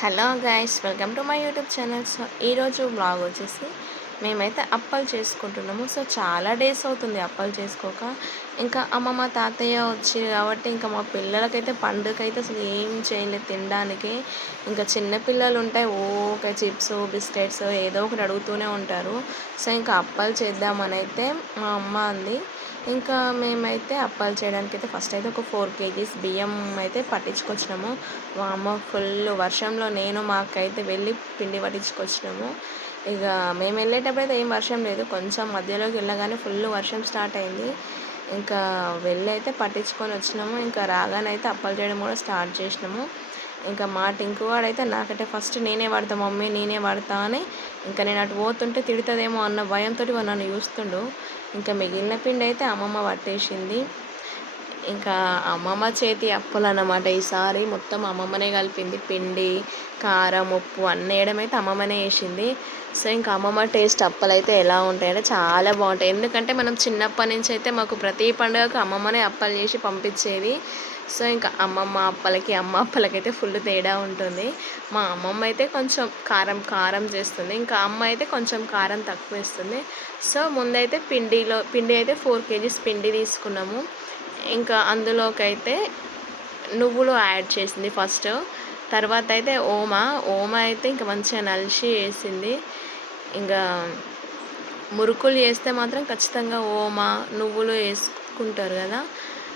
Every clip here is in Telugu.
Hello guys welcome to my YouTube channel. So ఈరోజు బ్లాగ్ వచ్చేసి మేమైతే అప్పలు చేసుకుంటున్నాము. సో చాలా డేస్ అవుతుంది అప్పలు చేసుకోక. ఇంకా అమ్మమ్మ తాతయ్య వచ్చి కాబట్టి ఇంకా మా పిల్లలకైతే పండుగ అయితే అసలు ఏం చేయలేదు తినడానికి. ఇంకా చిన్నపిల్లలు ఉంటాయి ఓకే చిప్స్ బిస్కెట్స్ ఏదో ఒకటి అడుగుతూనే ఉంటారు. సో ఇంకా అప్పలు చేద్దామని అయితే మా అమ్మ అంది. ఇంకా మేమైతే అప్పాలు చేయడానికి అయితే ఫస్ట్ అయితే ఒక ఫోర్ కేజీస్ బియ్యం అయితే పట్టించుకొచ్చినాము. అమ్మ ఫుల్ వర్షంలో నేను మాకైతే వెళ్ళి పిండి పట్టించుకొచ్చినాము. ఇక మేము వెళ్ళేటప్పుడు అయితే ఏం వర్షం లేదు. కొంచెం మధ్యలోకి వెళ్ళగానే ఫుల్ వర్షం స్టార్ట్ అయింది. ఇంకా వెళ్ళి అయితే పట్టించుకొని వచ్చినాము. ఇంకా రాగానే అయితే అప్పాలు చేయడం కూడా స్టార్ట్ చేసినాము. ఇంకా మా టింకు వాడైతే నాకంటే ఫస్ట్ నేనే వాడతా మమ్మీ నేనే వాడతా అని ఇంకా నేను అటు పోతుంటే తిడుతుందేమో అన్న భయంతో నన్ను చూస్తుండు. ఇంకా మిగిలిన పిండి అయితే అమ్మమ్మ పట్టేసింది. ఇంకా అమ్మమ్మ చేతి అప్పులు అన్నమాట ఈసారి మొత్తం అమ్మమ్మనే కలిపింది. పిండి కారం ఉప్పు అన్నీ వేయడం అయితే అమ్మమ్మనే వేసింది. సో ఇంకా అమ్మమ్మ టేస్ట్ అప్పలు అయితే ఎలా ఉంటాయంటే చాలా బాగుంటాయి. ఎందుకంటే మనం చిన్నప్పటి నుంచి అయితే మాకు ప్రతి పండుగకు అమ్మమ్మనే అప్పలు చేసి పంపించేది. సో ఇంకా అమ్మమ్మ అప్పలకి అమ్మ అప్పలకైతే ఫుల్ తేడా ఉంటుంది. మా అమ్మమ్మ అయితే కొంచెం కారం కారం చేస్తుంది. ఇంకా అమ్మ అయితే కొంచెం కారం తక్కువ వేస్తుంది. సో ముందైతే పిండిలో పిండి అయితే ఫోర్ కేజీస్ పిండి తీసుకున్నాము. ఇంకా అందులోకైతే నువ్వులు యాడ్ చేసింది ఫస్ట్ తర్వాత అయితే ఓమ ఓమ అయితే ఇంకా మంచిగా నలిసి వేసింది. ఇంకా మురుకులు వేస్తే మాత్రం ఖచ్చితంగా ఓమ నువ్వులు వేసుకుంటారు కదా.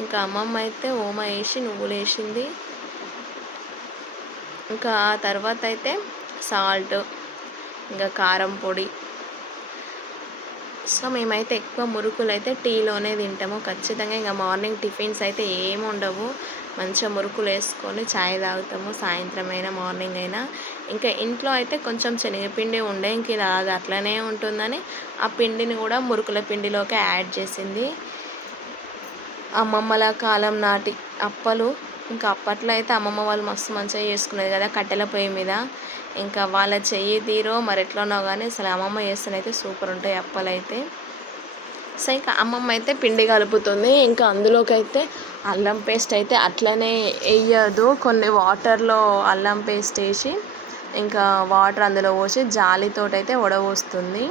ఇంకా అమ్మమ్మ అయితే ఓమ వేసి నువ్వులు వేసింది. ఇంకా ఆ తర్వాత అయితే సాల్ట్ ఇంకా కారం పొడి. సో మేమైతే ఎక్కువ మురుకులు అయితే టీలోనే తింటాము. ఖచ్చితంగా ఇంకా మార్నింగ్ టిఫిన్స్ అయితే ఏమి ఉండవు. మంచిగా మురుకులు వేసుకొని ఛాయ్ తాగుతాము. సాయంత్రం అయినా మార్నింగ్ అయినా. ఇంకా ఇంట్లో అయితే కొంచెం శనగపిండి ఉండే ఇంక ఇలా అట్లనే ఉంటుందని ఆ పిండిని కూడా మురుకుల పిండిలోకి యాడ్ చేసింది. అమ్మమ్మల కాలం నాటి అప్పలు. ఇంకా అప్పట్లో అయితే అమ్మమ్మ వాళ్ళు మస్తు మంచిగా చేసుకునేది కదా కట్టెల పొయ్యి మీద. ఇంకా వాళ్ళ చెయ్యి తీరో మరి ఎట్లనో కానీ అసలు అమ్మమ్మ చేస్తేనైతే సూపర్ ఉంటాయి అప్పలు అయితే. సో ఇంకా అమ్మమ్మ అయితే పిండి కలుపుతుంది. ఇంకా అందులోకి అయితే అల్లం పేస్ట్ అయితే అట్లనే వేయదు. కొన్ని వాటర్లో అల్లం పేస్ట్ వేసి ఇంకా వాటర్ అందులో పోసి జాలితోటైతే వడవస్తుంది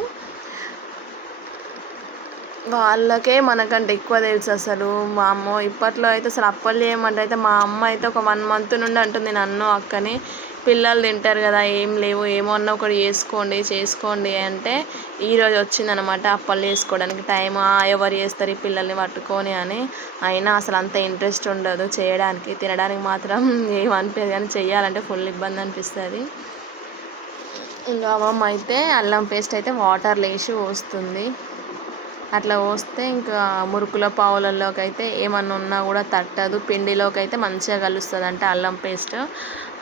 వాళ్ళకే మనకంటే ఎక్కువ తెలుసు అసలు. మా అమ్మ ఇప్పట్లో అయితే అసలు అప్పలు చేయమంటే అయితే మా అమ్మ అయితే ఒక వన్ మంత్ నుండి అంటుంది నన్ను అక్కని పిల్లలు తింటారు కదా ఏం లేవు ఏమన్నా ఒకటి చేసుకోండి చేసుకోండి అంటే ఈరోజు వచ్చిందనమాట అప్పలు చేసుకోవడానికి టైం. ఎవరు చేస్తారు ఈ పిల్లల్ని పట్టుకొని అని. అయినా అసలు అంత ఇంట్రెస్ట్ ఉండదు చేయడానికి తినడానికి మాత్రం ఏమనిపించదు కానీ చేయాలంటే ఫుల్ ఇబ్బంది అనిపిస్తుంది. ఇంకా అమ్మమ్మ అయితే అల్లం పేస్ట్ అయితే వాటర్ లేచి పోస్తుంది. అట్లా పోస్తే ఇంకా మురుకుల పావులలోకి అయితే ఏమన్నా ఉన్నా కూడా తట్టదు. పిండిలోకి అయితే మంచిగా కలుస్తుంది అంటే అల్లం పేస్ట్.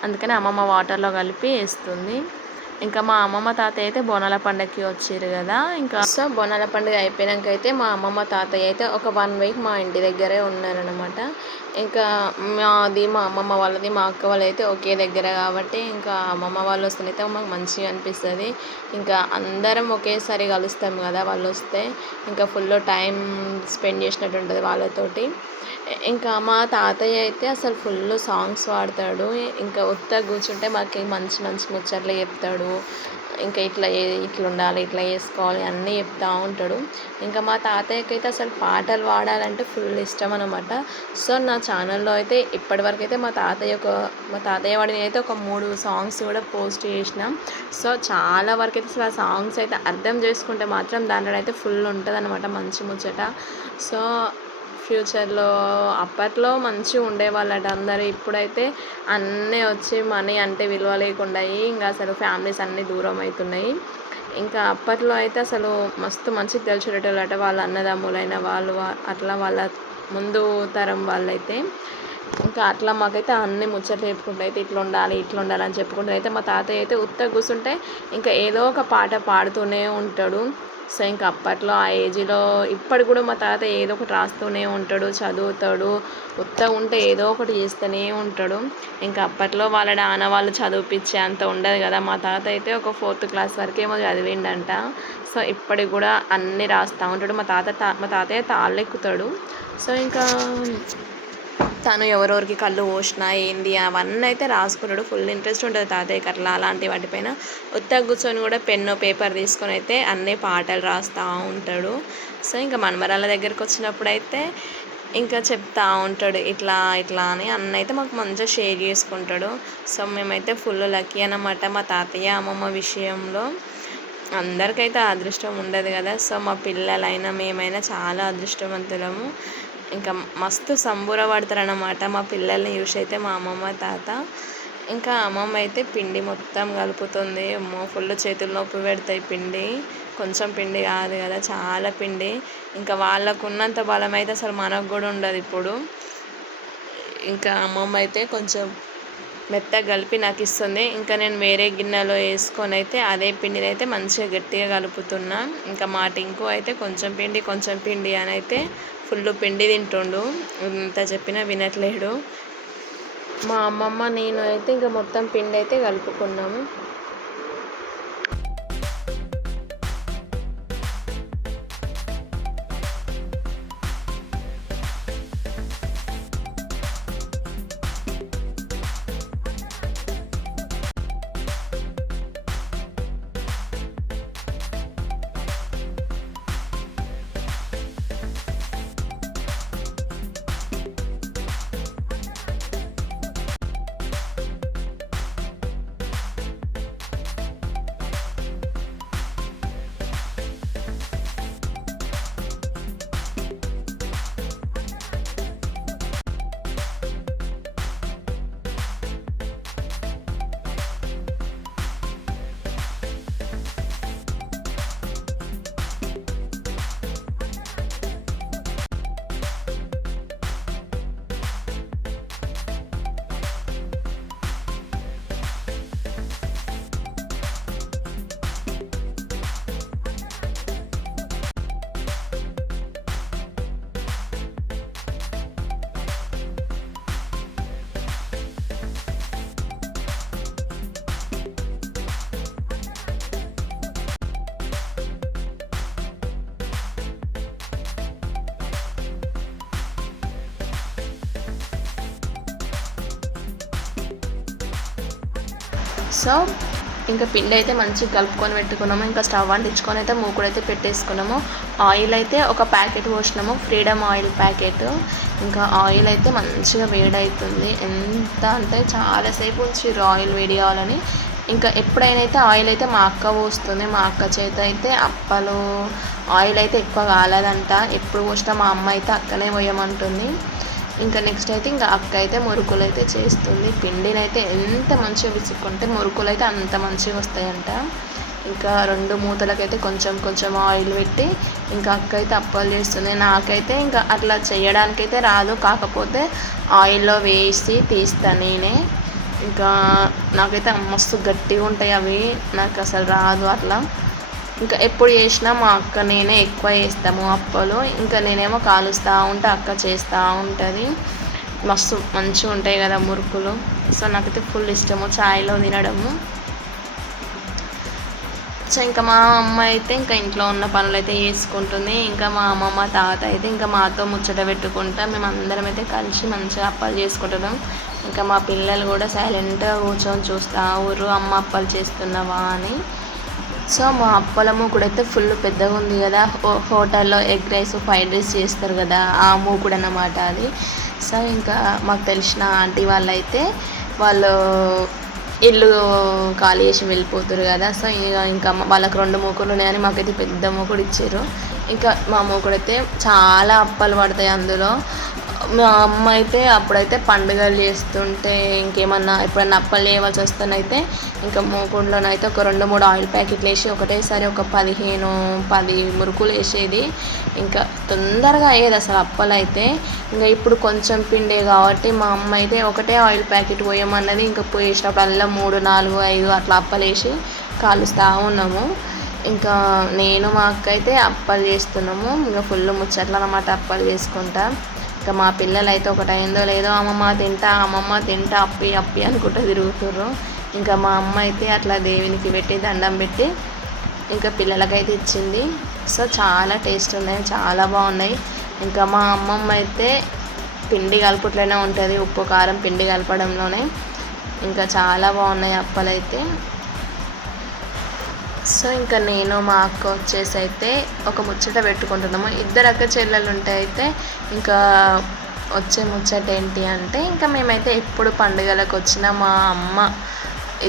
అందుకని అమ్మమ్మ వాటర్లో కలిపి వేస్తుంది. ఇంకా మా అమ్మమ్మ తాతయ్య అయితే బోనాల పండగకి వచ్చారు కదా ఇంకా సో బోనాల పండుగ అయిపోయాక అయితే మా అమ్మమ్మ తాతయ్య అయితే ఒక వన్ వీక్ మా ఇంటి దగ్గరే ఉన్నారనమాట ఇంకా మాది మా అమ్మమ్మ వాళ్ళది మా అక్క వాళ్ళైతే ఒకే దగ్గర కాబట్టి ఇంకా అమ్మమ్మ వాళ్ళు వస్తేనైతే మాకు మంచిగా అనిపిస్తుంది. ఇంకా అందరం ఒకేసారి కలుస్తాం కదా వాళ్ళు వస్తే ఇంకా ఫుల్ టైం స్పెండ్ చేసినట్టు ఉంటుంది వాళ్ళతోటి. ఇంకా మా తాతయ్య అయితే అసలు ఫుల్ సాంగ్స్ పాడతాడు. ఇంకా ఉత్తగా కూర్చుంటే మాకు మంచి మంచి ముచ్చట్లు చెప్తాడు. ఇంకా ఇట్లా ఇట్లా ఉండాలి ఇట్లా చేసుకోవాలి అన్నీ చెప్తూ ఉంటాడు. ఇంకా మా తాతయ్యకి అయితే అసలు పాటలు పాడాలంటే ఫుల్ ఇష్టం అనమాట సో నా ఛానల్లో అయితే ఇప్పటివరకు అయితే మా తాతయ్య ఒక మా తాతయ్య వాడిని అయితే ఒక మూడు సాంగ్స్ కూడా పోస్ట్ చేసినాం. సో చాలా వరకు అయితే అసలు ఆ సాంగ్స్ అయితే అర్థం చేసుకుంటే మాత్రం దాంట్లో అయితే ఫుల్ ఉంటుంది అనమాట మంచి ముచ్చట. సో ఫ్యూచర్లో అప్పట్లో మంచిగా ఉండేవాళ్ళట అందరూ. ఇప్పుడైతే అన్నీ వచ్చి మనీ అంటే విలువ లేకుండా ఇంకా అసలు ఫ్యామిలీస్ అన్నీ దూరం అవుతున్నాయి ఇంకా అప్పట్లో అయితే అసలు మస్తు మంచిగా తెలిసేటోళ్ళట వాళ్ళ అన్నదమ్ములైన వాళ్ళు అట్లా వాళ్ళ ముందు తరం వాళ్ళైతే. ఇంకా అట్లా మాకైతే అన్ని ముచ్చట్లు చెప్పుకుంటూ అయితే ఇట్లా ఉండాలి ఇట్లా ఉండాలి అని చెప్పుకుంటూ అయితే మా తాతయ్య అయితే ఉత్త కూర్చుంటే ఇంకా ఏదో ఒక పాట పాడుతూనే ఉంటాడు. సో ఇంకా అప్పట్లో ఆ ఏజ్లో ఇప్పటి కూడా మా తాత ఏదో ఒకటి రాస్తూనే ఉంటాడు చదువుతాడు. కొత్త ఉంటే ఏదో ఒకటి చేస్తూనే ఉంటాడు. ఇంకా అప్పట్లో వాళ్ళ నాన్న వాళ్ళు చదివిపించే అంత ఉండదు కదా. మా తాత అయితే ఒక ఫోర్త్ క్లాస్ వరకేమో చదివిండంట. సో ఇప్పటికి కూడా అన్నీ రాస్తూ ఉంటాడు. మా తాత మా తాతయ్య తాళ్ళు ఎక్కుతాడు సో ఇంకా తను ఎవరెవరికి కళ్ళు పోసినా ఏంది అవన్నీ అయితే రాసుకుంటాడు ఫుల్ ఇంట్రెస్ట్ ఉంటుంది తాతయ్యకి అట్లా అలాంటి వాటిపైన. ఉత్తగా కూర్చొని కూడా పెన్ను పేపర్ తీసుకొని అయితే అన్నీ పాటలు రాస్తూ ఉంటాడు. సో ఇంకా మనమరాల దగ్గరికి వచ్చినప్పుడు అయితే ఇంకా చెప్తా ఉంటాడు ఇట్లా ఇట్లా అని. అన్న అయితే మాకు మంచిగా షేర్ చేసుకుంటాడు. సో మేమైతే ఫుల్ లక్కీ అన్నమాట మా తాతయ్య అమ్మమ్మ విషయంలో. అందరికైతే అదృష్టం ఉండదు కదా. సో మా పిల్లలైనా మేమైనా చాలా అదృష్టవంతులము. ఇంకా మస్తు సంబూర పడతారనమాట మా పిల్లల్ని చూసి అయితే మా అమ్మమ్మ తాత ఇంకా అమ్మమ్మ అయితే పిండి మొత్తం కలుపుతుంది. అమ్మో ఫుల్ చేతులు నొప్పి పెడతాయి పిండి. కొంచెం పిండి కాదు కదా చాలా పిండి. ఇంకా వాళ్ళకు ఉన్నంత బలం అయితే అసలు మనకు కూడా ఉండదు ఇప్పుడు. ఇంకా అమ్మమ్మ అయితే కొంచెం మెత్తగా కలిపి నాకు ఇస్తుంది. ఇంకా నేను వేరే గిన్నెలో వేసుకొని అయితే అదే పిండిని అయితే మంచిగా గట్టిగా కలుపుతున్నా. ఇంకా మా టింకు అయితే కొంచెం పిండి కొంచెం పిండి అని అయితే ఫుల్ పిండి తింటుండు. ఎంత చెప్పినా వినట్లేడు. మా అమ్మమ్మ నేను అయితే ఇంకా మొత్తం పిండి అయితే కలుపుకున్నాము. సో ఇంకా పిండి అయితే మంచిగా కలుపుకొని పెట్టుకున్నాము. ఇంకా స్టవ్ అంటించుకొని అయితే మూకుడు అయితే పెట్టేసుకున్నాము. ఆయిల్ అయితే ఒక ప్యాకెట్ పోసినాము. Freedom oil packet. ఇంకా ఆయిల్ అయితే మంచిగా వేడవుతుంది ఎంత అంటే చాలాసేపు ఉంచిర్రు ఆయిల్ వేడి కావాలని ఇంకా ఎప్పుడైనా అయితే ఆయిల్ అయితే మా అక్క పోస్తుంది. మా అక్క చేత అయితే అప్పలు ఆయిల్ అయితే ఎక్కువ కాలేదంట. ఎప్పుడు పోసినా మా అమ్మ అయితే అక్కనే పోయమంటుంది. ఇంకా నెక్స్ట్ అయితే ఇంకా అక్క అయితే మురుకులు అయితే చేస్తుంది. పిండిని అయితే ఎంత మంచిగా విసుక్కుంటే మురుకులు అయితే అంత మంచిగా వస్తాయంట. ఇంకా రెండు మూతలకైతే కొంచెం కొంచెం ఆయిల్ పెట్టి ఇంకా అక్క అయితే అప్పాలు చేస్తుంది. నాకైతే ఇంకా అట్లా చేయడానికైతే రాదు. కాకపోతే ఆయిల్లో వేసి తీస్తాను నేనే. ఇంకా నాకైతే మస్తు గట్టిగా ఉంటాయి అవి. నాకు అసలు రాదు అట్లా. ఇంకా ఎప్పుడు చేసినా మా అక్క నేనే ఎక్కువ చేస్తాము అప్పలు. ఇంకా నేనేమో కాలుస్తూ ఉంటే అక్క చేస్తూ ఉంటుంది. మస్తు మంచిగా ఉంటాయి కదా మురుకులు. సో నాకైతే ఫుల్ ఇష్టము ఛాయ్లో తినడము. సో ఇంకా మా అమ్మ అయితే ఇంకా ఇంట్లో ఉన్న పనులు అయితే చేసుకుంటుంది. ఇంకా మా అమ్మమ్మ తాత అయితే ఇంకా మాతో ముచ్చట పెట్టుకుంటా. మేము అందరం అయితే కలిసి మంచిగా అప్పాలు చేసుకుంటున్నాం. ఇంకా మా పిల్లలు కూడా సైలెంట్గా కూర్చొని చూస్తా. ఊరు అమ్మ అప్పాలు చేస్తున్నావా అని. సో మా అప్పల మూకుడు అయితే ఫుల్ పెద్దగా ఉంది కదా. హోటల్లో ఎగ్ రైస్ ఫ్రైడ్ రైస్ చేస్తారు కదా. ఆ మూకుడు అన్నమాట అది. సో ఇంకా మాకు తెలిసిన ఆంటీ వాళ్ళు అయితే వాళ్ళు ఇల్లు ఖాళీ చేసి వెళ్ళిపోతారు కదా. సో ఇంకా వాళ్ళకి రెండు మూకులు ఉన్నాయని మాకైతే పెద్ద మూకుడు ఇచ్చారు. ఇంకా మా మూకుడు అయితే చాలా అప్పలు పడతాయి అందులో. మా అమ్మ అయితే అప్పుడైతే పండుగలు చేస్తుంటే ఇంకేమన్నా ఎప్పుడన్నా అప్పలు చేయవలసి వస్తేనైతే ఇంకా మూకుండ్లోనైతే ఒక రెండు మూడు ఆయిల్ ప్యాకెట్లు వేసి ఒకటేసారి ఒక పదిహేను పది మురుకులు వేసేది. ఇంకా తొందరగా అయ్యేది అసలు అప్పలు అయితే ఇంకా ఇప్పుడు కొంచెం పిండే కాబట్టి మా అమ్మ అయితే ఒకటే ఆయిల్ ప్యాకెట్ పోయమన్నది. ఇంకా పోయేసినప్పుడల్లా మూడు నాలుగు ఐదు అట్లా అప్పలు వేసి కాలుస్తూ ఉన్నాము. ఇంకా నేను మా అక్క అయితే అప్పాలు చేస్తున్నాము. ఇంకా ఫుల్ ముచ్చట్లు అన్నమాట అప్పాలు చేసుకుంటా. ఇంకా మా పిల్లలు అయితే ఒకటి అయిందో లేదో అమ్మమ్మ తింటా అమ్మమ్మ తింటా అప్పి అప్పి అనుకుంటూ తిరుగుతుర్రు. ఇంకా మా అమ్మ అయితే అట్లా దేవునికి పెట్టి దండం పెట్టి ఇంకా పిల్లలకైతే ఇచ్చింది. సో చాలా టేస్ట్ ఉన్నాయి చాలా బాగున్నాయి. ఇంకా మా అమ్మమ్మ అయితే పిండి కలుపుట్లోనే ఉంటుంది ఉప్పు కారం పిండి కలపడంలోనే. ఇంకా చాలా బాగున్నాయి అప్పలైతే. సో ఇంకా నేను మా అక్క వచ్చేసి అయితే ఒక ముచ్చట పెట్టుకుంటున్నాము. ఇద్దరు అక్క చెల్లెలు ఉంటే అయితే ఇంకా వచ్చే ముచ్చట ఏంటి అంటే ఇంకా మేమైతే ఎప్పుడు పండుగలకు వచ్చినా మా అమ్మ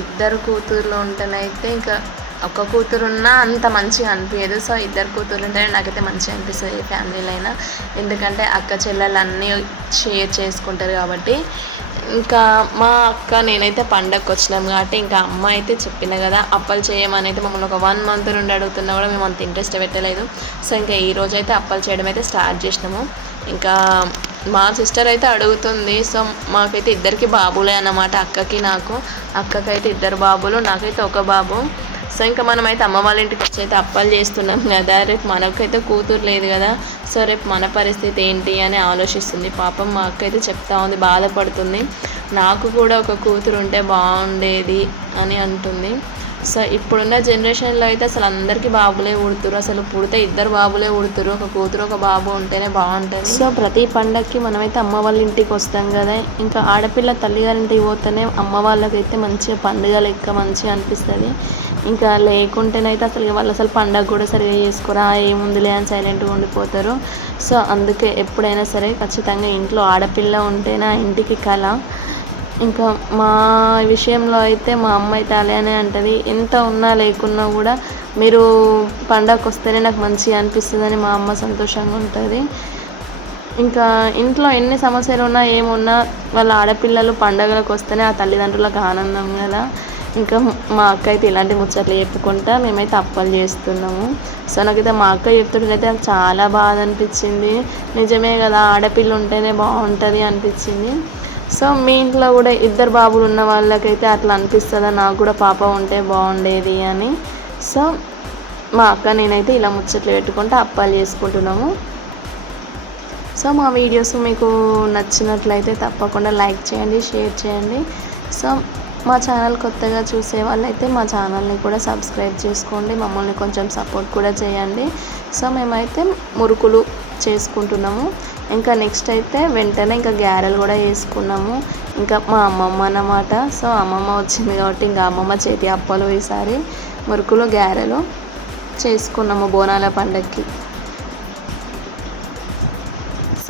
ఇద్దరు కూతుర్లు ఉంటేనైతే ఇంకా ఒక కూతురు ఉన్నా అంత మంచిగా అనిపించదు సో ఇద్దరు కూతురు ఉంటే నాకైతే మంచిగా అనిపిస్తుంది ఏ ఫ్యామిలీలో అయినా. ఎందుకంటే అక్క చెల్లెలు అన్నీ షేర్ చేసుకుంటారు కాబట్టి ఇంకా మా అక్క నేనైతే పండగకి వచ్చినాం కాబట్టి ఇంకా అమ్మ అయితే చెప్పిన కదా అప్పలు చేయమని అయితే మమ్మల్ని ఒక వన్ మంత్ నుండి అడుగుతున్నా కూడా మేము అంత ఇంట్రెస్ట్ పెట్టలేదు. సో ఇంకా ఈ రోజు అయితే అప్పలు చేయడం అయితే స్టార్ట్ చేసినాము. ఇంకా మా సిస్టర్ అయితే అడుగుతుంది సో మాకైతే ఇద్దరికి బాబులే అన్నమాట అక్కకి నాకు అక్కకైతే ఇద్దరు బాబులు నాకైతే ఒక బాబు. సో ఇంకా మనమైతే అమ్మ వాళ్ళ ఇంటికి వచ్చి అయితే అప్పాలు చేస్తున్నాం. కదా రేపు మనకైతే కూతురు లేదు కదా. సో రేపు మన పరిస్థితి ఏంటి అని ఆలోచిస్తుంది. పాపం మా అక్క అయితే చెప్తా ఉంది బాధపడుతుంది. నాకు కూడా ఒక కూతురు ఉంటే బాగుండేది అని అంటుంది. సో ఇప్పుడున్న జనరేషన్లో అయితే అసలు అందరికీ బాబులే ఉడుతురు అసలు పుడితే ఇద్దరు బాబులే ఉడుతురు ఒక కూతురు ఒక బాబు ఉంటేనే బాగుంటుంది. సో ప్రతి పండగకి మనమైతే అమ్మ వాళ్ళ ఇంటికి వస్తాం కదా. ఇంకా ఆడపిల్ల తల్లిగారింటికి పోతేనే అమ్మ వాళ్ళకైతే మంచిగా పండుగ లెక్క మంచిగా అనిపిస్తుంది. ఇంకా లేకుంటేనైతే అసలు వాళ్ళు అసలు పండగ కూడా సరిగా చేసుకోరా ఏముందిలే అని సైలెంట్గా ఉండిపోతారు. సో అందుకే ఎప్పుడైనా సరే ఖచ్చితంగా ఇంట్లో ఆడపిల్ల ఉంటేనే నా ఇంటికి కళ ఇంకా మా విషయంలో అయితే మా అమ్మ అయితే అలానే అంటది. ఎంత ఉన్నా లేకున్నా కూడా మీరు పండగకు వస్తేనే నాకు మంచిగా అనిపిస్తుందని మా అమ్మ సంతోషంగా ఉంటుంది. ఇంకా ఇంట్లో ఎన్ని సమస్యలు ఉన్నా ఏమున్నా వాళ్ళ ఆడపిల్లలు పండగలకు వస్తేనే ఆ తల్లిదండ్రులకు ఆనందం కదా. ఇంకా మా అక్క అయితే ఇలాంటి ముచ్చట్లు చెప్పుకుంటా మేమైతే అప్పలు చేస్తున్నాము. సో నాకైతే మా అక్క చెప్తుంటే నాకు చాలా బాధ అనిపించింది. నిజమే కదా ఆడపిల్ల ఉంటేనే బాగుంటుంది అనిపించింది. సో మీ ఇంట్లో కూడా ఇద్దరు బాబులు ఉన్న వాళ్ళకైతే అట్లా అనిపిస్తుందా నాకు కూడా పాప ఉంటే బాగుండేది అని. సో మా అక్క నేనైతే ఇలా ముచ్చట్లు పెట్టుకుంటూ అప్పాలు చేసుకుంటున్నాము. సో మా వీడియోస్ మీకు నచ్చినట్లయితే తప్పకుండా లైక్ చేయండి షేర్ చేయండి. సో మా ఛానల్ కొత్తగా చూసే వాళ్ళైతే మా ఛానల్ని కూడా సబ్స్క్రైబ్ చేసుకోండి. మమ్మల్ని కొంచెం సపోర్ట్ కూడా చేయండి. సో మేమైతే మురుకులు చేసుకుంటున్నాము. ఇంకా నెక్స్ట్ అయితే వెంటనే ఇంకా గ్యారెలు కూడా వేసుకున్నాము. ఇంకా మా అమ్మమ్మ అన్నమాట. సో అమ్మమ్మ వచ్చింది కాబట్టి ఇంకా అమ్మమ్మ చేతి అప్పలు ఈసారి మురుకులు గ్యారెలు చేసుకున్నాము బోనాల పండగకి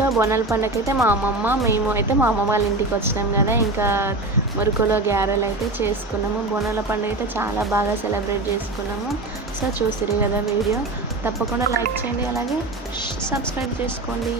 సో బోనాల పండగ అయితే మా అమ్మమ్మ మేము అయితే మా అమ్మ వాళ్ళ ఇంటికి వచ్చినాం కదా. ఇంకా మురుకులో గ్యారెలు అయితే చేసుకున్నాము. బోనాల పండుగ అయితే చాలా బాగా సెలబ్రేట్ చేసుకున్నాము. సో చూసిరు కదా వీడియో. తప్పకుండా లైక్ చేయండి. అలాగే సబ్స్క్రైబ్ చేసుకోండి.